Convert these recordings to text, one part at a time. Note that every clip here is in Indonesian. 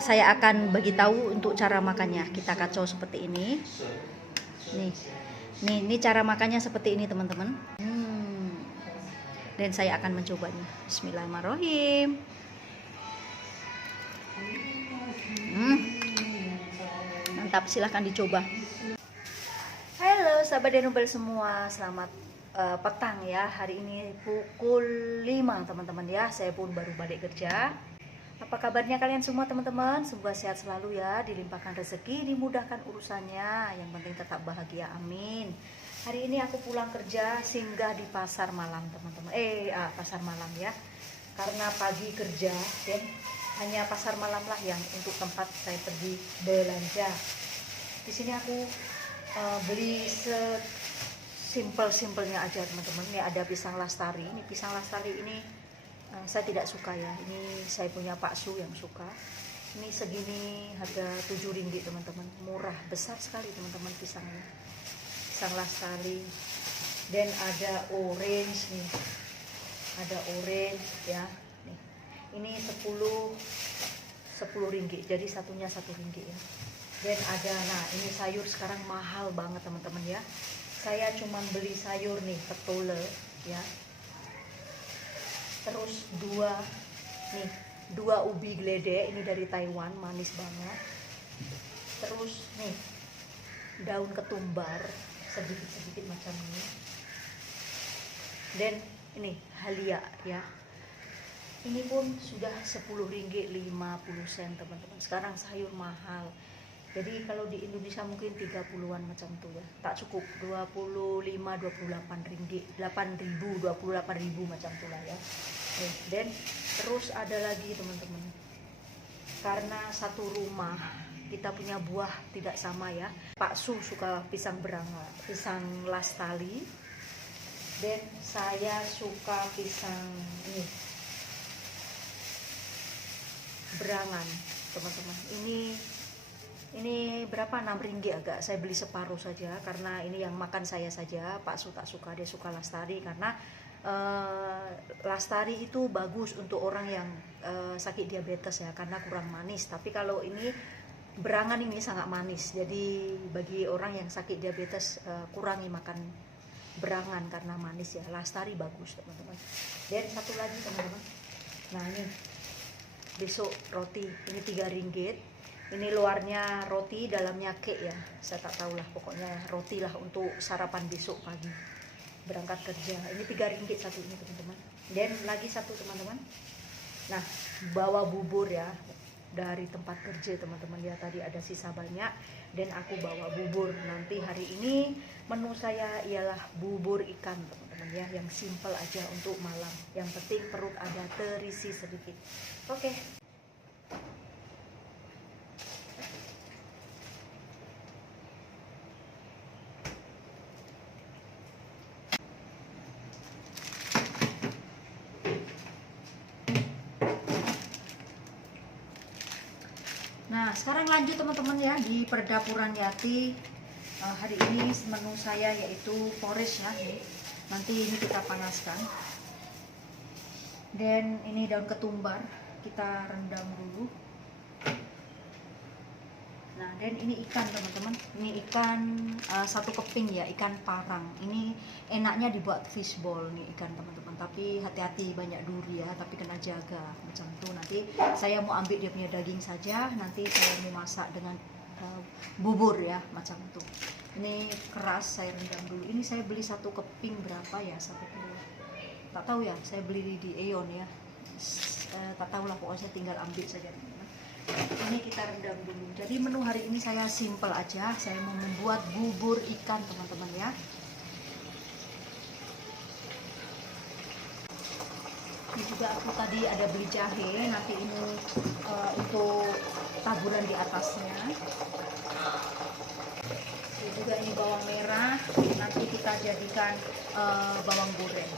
Saya akan bagi tahu untuk cara makannya. Kita kacau seperti ini. Ini cara makannya seperti ini, teman-teman. Dan saya akan mencobanya. Bismillahirrahmanirrahim. Mantap, silahkan dicoba. Halo sahabat Denubel semua, selamat petang ya. Hari ini pukul 5 teman-teman ya. Saya pun baru balik kerja. Apa kabarnya kalian semua teman-teman? Semoga sehat selalu ya, dilimpahkan rezeki, dimudahkan urusannya. Yang penting tetap bahagia, amin. Hari ini aku pulang kerja, singgah di pasar malam teman-teman. Pasar malam ya. Karena pagi kerja dan hanya pasar malam lah yang untuk tempat saya pergi belanja. Di sini aku beli simpelnya aja teman-teman. Ini ada pisang lastari. Ini pisang lastari ini saya tidak suka ya. Ini saya punya Pak Su yang suka. Ini segini harga 7 ringgit teman-teman. Murah, besar sekali teman-teman pisangnya. Pisang lastari. Dan ada orange nih. Ada orange ya. Nih. Ini 10 ringgit. Jadi satunya 1 ringgit ya. Dan ada, nah ini sayur sekarang mahal banget teman-teman ya. Saya cuma beli sayur nih, petole ya. Terus dua ubi geledek, ini dari Taiwan, manis banget. Terus nih daun ketumbar sedikit-sedikit macam ini. Dan ini halia ya. Ini pun sudah 10 ringgit 50 sen teman-teman. Sekarang sayur mahal. Jadi kalau di Indonesia mungkin 30-an macam tuh ya. Tak cukup 25 28 ringgit, 8.000 28.000 macam tuh lah ya. Dan terus ada lagi teman-teman. Karena satu rumah kita punya buah tidak sama ya. Pak Su suka pisang beranga, pisang lastari. Dan saya suka pisang ini berangan, teman-teman. Ini berapa? 6 ringgit agak. Saya beli separuh saja karena ini yang makan saya saja. Pak Su tak suka, dia suka lastari karena lastari itu bagus untuk orang yang sakit diabetes ya, karena kurang manis. Tapi kalau ini berangan ini sangat manis. Jadi bagi orang yang sakit diabetes kurangi makan berangan karena manis ya. Lastari bagus teman-teman. Dan satu lagi teman-teman. Nah ini besok roti, ini 3 ringgit. Ini luarnya roti, dalamnya cake ya. Saya tak tahu lah, pokoknya roti lah untuk sarapan besok pagi berangkat kerja. Ini 3 ringgit satu ini teman-teman. Dan lagi satu teman-teman. Nah, bawa bubur ya dari tempat kerja teman-teman ya. Tadi ada sisa banyak dan aku bawa bubur. Nanti hari ini menu saya ialah bubur ikan teman-teman ya, yang simple aja untuk malam. Yang penting perut ada terisi sedikit. Oke. Nah, sekarang lanjut teman-teman ya di perdapuran Yati. Hari ini menu saya yaitu porridge ya. Nanti ini kita panaskan. Dan ini daun ketumbar kita rendam dulu. Nah, dan ini ikan teman-teman. Ini ikan 1 keping ya, ikan parang. Ini enaknya dibuat fishball nih ikan teman-teman. Tapi hati-hati banyak duri ya, tapi kena jaga macam tuh. Nanti saya mau ambil dia punya daging saja. Nanti saya mau masak dengan bubur ya macam tuh. Ini keras, saya rendam dulu. Ini saya beli 1 keping berapa ya, 1 kilo. Tak tahu ya, saya beli di Aeon ya. Tak tahu lah, pokoknya saya tinggal ambil saja teman-teman. Ini kita rendam dulu. Jadi menu hari ini saya simple aja. Saya mau membuat bubur ikan teman-teman ya. Ini juga aku tadi ada beli jahe. Nanti ini untuk taburan di atasnya. Ini juga ini bawang merah. Nanti kita jadikan bawang goreng.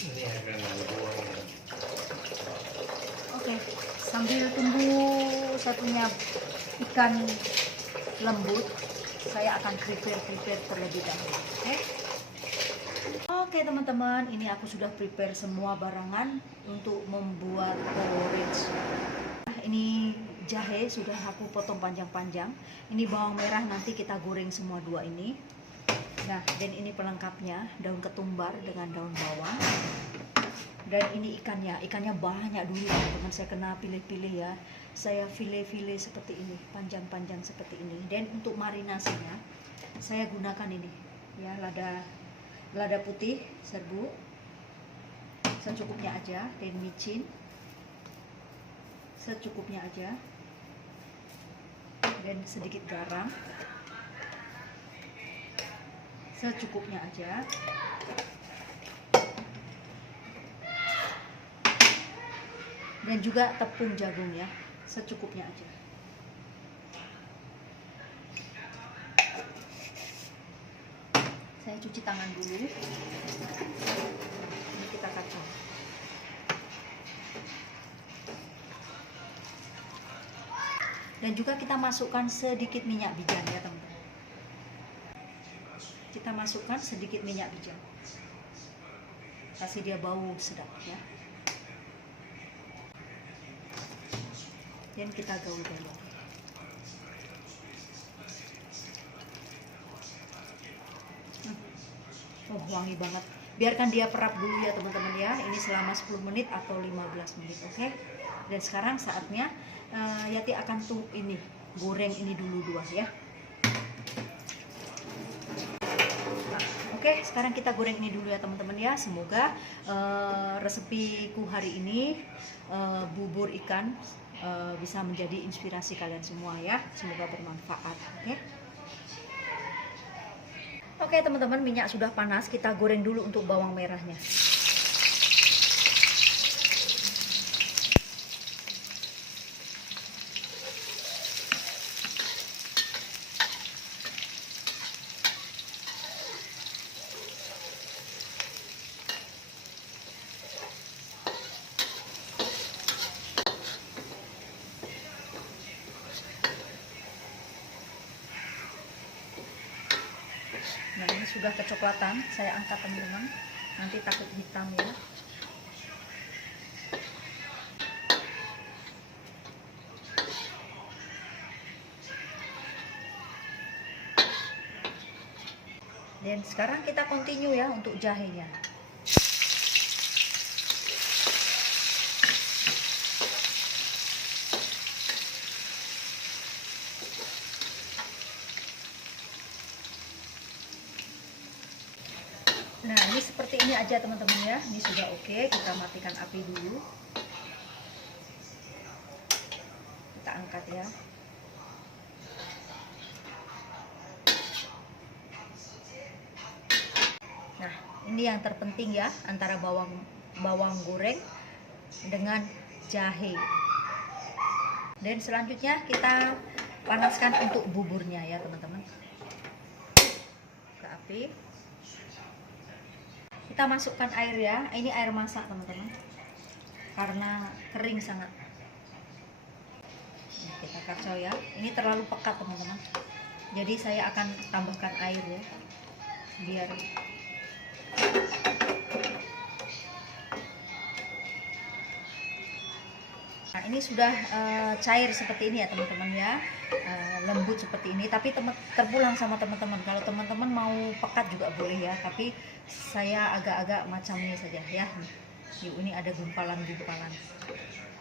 Ini akan buang ya. Oke, sambil tunggu saya punya ikan lembut, saya akan prepare terlebih dahulu. Oke teman-teman, ini aku sudah prepare semua barangan untuk membuat porridge. Ini jahe sudah aku potong panjang-panjang. Ini bawang merah nanti kita goreng semua dua ini. Nah, dan ini pelengkapnya, daun ketumbar dengan daun bawang. Dan ini ikannya banyak dulu teman-teman, saya kena pilih-pilih ya. Saya file-file seperti ini, panjang-panjang seperti ini. Dan untuk marinasinya, saya gunakan ini, ya lada putih serbuk secukupnya aja, dan micin secukupnya aja, dan sedikit garam secukupnya aja, dan juga tepung jagung ya secukupnya aja. Saya cuci tangan dulu. Ini kita kacau. Dan juga kita masukkan sedikit minyak bijan ya teman-teman. Kita masukkan sedikit minyak bijan. Kasih dia bau sedap ya. Dan kita gaul-gaul. Oh, wangi banget. Biarkan dia perap dulu ya teman-teman ya. Ini selama 10 menit atau 15 menit, oke? Dan sekarang saatnya Yati akan goreng ini dulu dua ya. Nah, oke, sekarang kita goreng ini dulu ya teman-teman ya. Semoga resepiku hari ini bubur ikan bisa menjadi inspirasi kalian semua ya. Semoga bermanfaat, oke? Oke teman-teman, minyak sudah panas, kita goreng dulu untuk bawang merahnya. Nah, ini sudah kecoklatan, saya angkat teman-teman, nanti takut hitam ya. Dan sekarang kita continue ya untuk jahenya. Nah, ini seperti ini aja teman-teman ya. Ini sudah oke, kita matikan api dulu. Kita angkat ya. Nah, ini yang terpenting ya, antara bawang goreng dengan jahe. Dan selanjutnya kita panaskan untuk buburnya ya teman-teman. Ke api. Kita masukkan air ya, ini air masak teman-teman, karena kering sangat. Nah, kita kacau ya, ini terlalu pekat teman-teman, jadi saya akan tambahkan air ya, biar nah, ini sudah cair seperti ini ya teman-teman ya, lembut seperti ini. Tapi terpulang sama teman-teman, kalau teman-teman mau pekat juga boleh ya, tapi saya agak-agak macam ini saja ya. Yuk, ini ada gumpalan-gumpalan,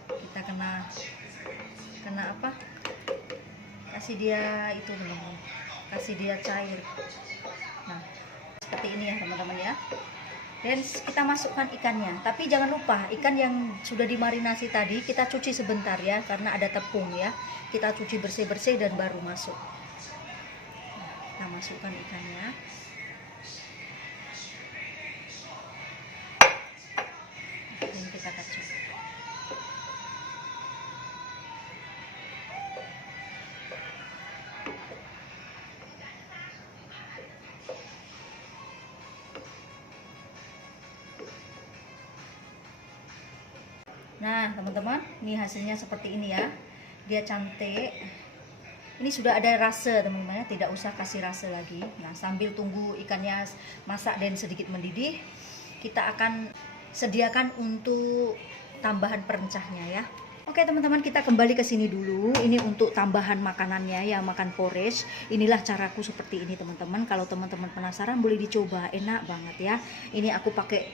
kita kena apa, kasih dia itu teman-teman, kasih dia cair. Nah, seperti ini ya teman-teman ya. Dan kita masukkan ikannya, tapi jangan lupa ikan yang sudah dimarinasi tadi kita cuci sebentar ya, karena ada tepung ya. Kita cuci bersih-bersih dan baru masuk. Nah, kita masukkan ikannya. Dan kita kacau. Nah teman-teman, ini hasilnya seperti ini ya, dia cantik. Ini sudah ada rasa teman-teman ya, tidak usah kasih rasa lagi. Nah, sambil tunggu ikannya masak dan sedikit mendidih, kita akan sediakan untuk tambahan perencahnya ya. Oke teman-teman, kita kembali ke sini dulu. Ini untuk tambahan makanannya ya, makan porridge. Inilah caraku seperti ini teman-teman. Kalau teman-teman penasaran boleh dicoba, enak banget ya. Ini aku pakai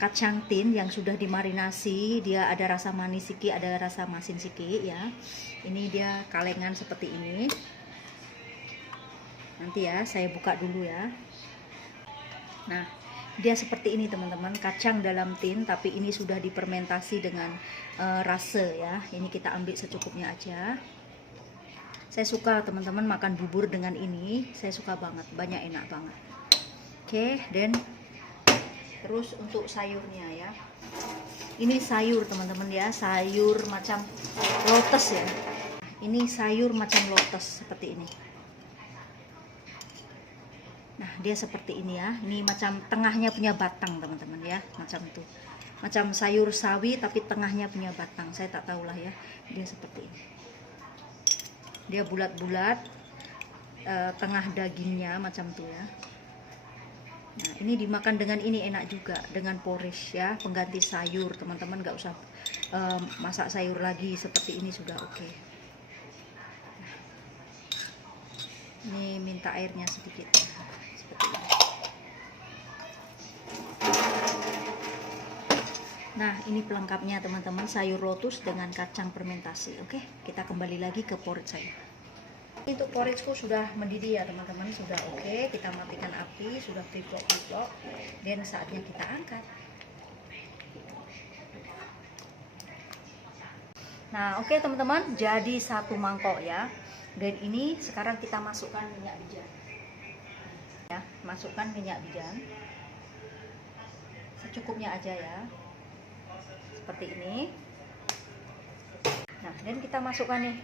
kacang tin yang sudah dimarinasi. Dia ada rasa manis sedikit, ada rasa masin sedikit ya. Ini dia kalengan seperti ini. Nanti ya saya buka dulu ya. Nah, dia seperti ini teman-teman, kacang dalam tin tapi ini sudah difermentasi dengan rasa ya. Ini kita ambil secukupnya aja. Saya suka teman-teman makan bubur dengan ini, saya suka banget, banyak enak banget. Oke, dan terus untuk sayurnya ya. Ini sayur teman-teman ya, sayur macam lotus ya. Ini sayur macam lotus seperti ini. Nah, dia seperti ini ya. Ini macam tengahnya punya batang, teman-teman ya. Macam itu. Macam sayur sawi tapi tengahnya punya batang. Saya tak tahulah ya. Dia seperti ini. Dia bulat-bulat. Tengah dagingnya macam itu ya. Nah, ini dimakan dengan ini enak juga. Dengan porridge ya. Pengganti sayur. Teman-teman gak usah masak sayur lagi. Seperti ini sudah oke. Nah, ini minta airnya sedikit. Nah, ini pelengkapnya teman-teman, sayur lotus dengan kacang fermentasi. Oke, kita kembali lagi ke porridge saya. Untuk porridgeku sudah mendidih ya teman-teman, sudah oke. Kita matikan api, sudah piplok-piplok, dan saatnya kita angkat. Nah, oke teman-teman, jadi satu mangkok ya. Dan ini sekarang kita masukkan minyak wijen. Ya, masukkan minyak wijen. Secukupnya aja ya. Seperti ini. Nah, dan kita masukkan nih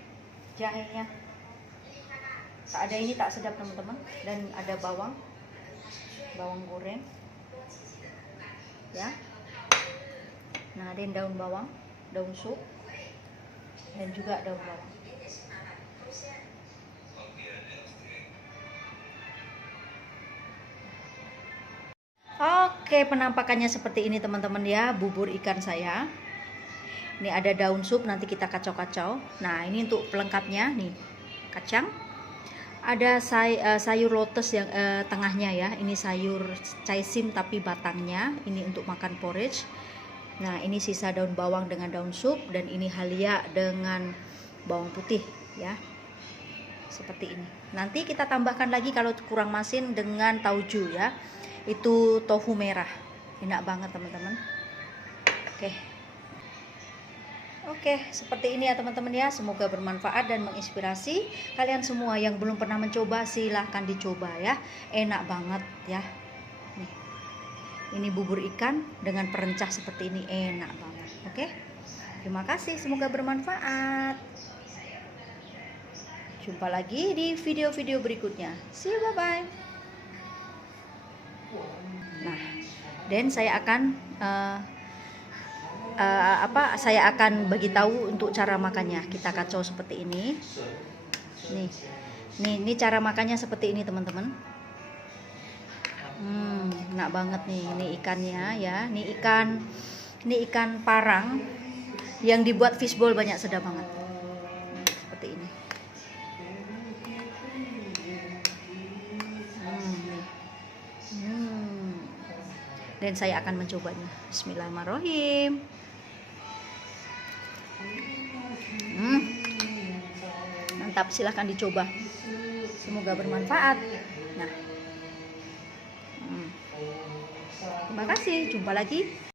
jahenya. Ada ini tak sedap teman-teman, dan ada bawang goreng ya. Nah, dan daun bawang, daun sup, dan juga daun bawang. Oke, penampakannya seperti ini teman-teman ya, bubur ikan saya. Ini ada daun sup, nanti kita kacau-kacau. Nah, ini untuk pelengkapnya nih, kacang. Ada sayur lotus yang tengahnya ya. Ini sayur caisim tapi batangnya. Ini untuk makan porridge. Nah, ini sisa daun bawang dengan daun sup, dan ini halia dengan bawang putih ya. Seperti ini. Nanti kita tambahkan lagi kalau kurang masin dengan tauju ya. Itu tofu merah, enak banget teman-teman. Oke, seperti ini ya teman-teman ya. Semoga bermanfaat dan menginspirasi kalian semua. Yang belum pernah mencoba silahkan dicoba ya, enak banget ya. Nih, ini bubur ikan dengan perencah seperti ini, enak banget. Oke, terima kasih, semoga bermanfaat. Jumpa lagi di video-video berikutnya. See you, bye-bye. Nah, dan saya akan saya akan bagi tahu untuk cara makannya. Kita kacau seperti ini. Nih, cara makannya seperti ini teman-teman. Enak banget nih, ini ikannya ya. Ini ikan parang yang dibuat fishball, banyak sedap banget. Seperti ini. Dan saya akan mencobanya. Bismillahirrahmanirrahim. Mantap, silahkan dicoba. Semoga bermanfaat. Nah, terima kasih. Jumpa lagi.